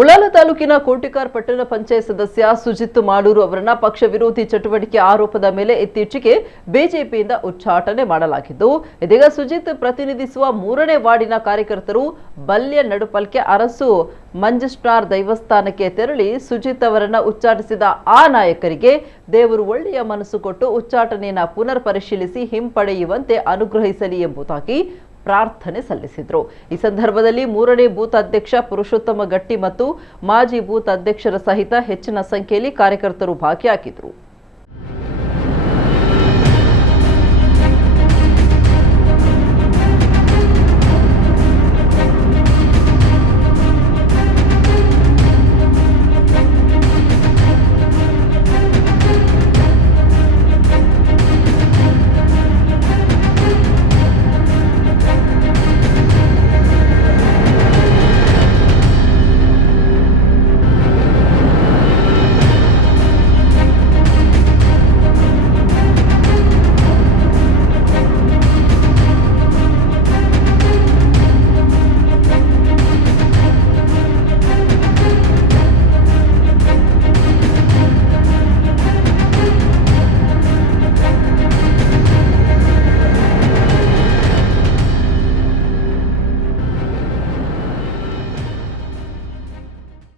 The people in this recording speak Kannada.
ಉಳ್ಳಾಲ ತಾಲೂಕಿನ ಕೋಟಿಕಾರ್ ಪಟ್ಟಣ ಪಂಚಾಯತ್ ಸದಸ್ಯ ಸುಜಿತ್ ಮಾಡೂರು ಅವರನ್ನ ಪಕ್ಷ ವಿರೋಧಿ ಚಟುವಟಿಕೆ ಆರೋಪದ ಮೇಲೆ ಇತ್ತೀಚೆಗೆ ಬಿಜೆಪಿಯಿಂದ ಉಚ್ಚಾಟನೆ ಮಾಡಲಾಗಿದ್ದು, ಇದೀಗ ಸುಜಿತ್ ಪ್ರತಿನಿಧಿಸುವ 3ನೇ ವಾರ್ಡಿನ ಕಾರ್ಯಕರ್ತರು ಬಲ್ಯ ನಡುಪಲ್ಕೆ ಅರಸು ಮಂಜುಸ್ಟಾರ್ ದೈವಸ್ಥಾನಕ್ಕೆ ತೆರಳಿ ಸುಜಿತ್ ಅವರನ್ನ ಉಚ್ಚಾಟಿಸಿದ ಆ ನಾಯಕರಿಗೆ ದೇವರು ಒಳ್ಳೆಯ ಮನಸ್ಸು ಕೊಟ್ಟು ಉಚ್ಚಾಟನೆಯನ್ನು ಪುನರ್ ಪರಿಶೀಲಿಸಿ ಹಿಂಪಡೆಯುವಂತೆ ಅನುಗ್ರಹಿಸಲಿ ಎಂಬುದಾಗಿ ಪ್ರಾರ್ಥನೆ ಸಲ್ಲಿಸಿದರು। ಈ ಸಂದರ್ಭದಲ್ಲಿ 3ನೇ ಬೂತ್ ಅಧ್ಯಕ್ಷ ಪುರುಷೋತ್ತಮ ಗಟ್ಟಿ ಮತ್ತು ಮಾಜಿ ಬೂತ್ ಅಧ್ಯಕ್ಷರ ಸಹಿತ ಹೆಚ್ಚಿನ ಸಂಖ್ಯೆಯಲ್ಲಿ ಕಾರ್ಯಕರ್ತರು ಭಾಗಿಯಾಗಿದ್ದರು।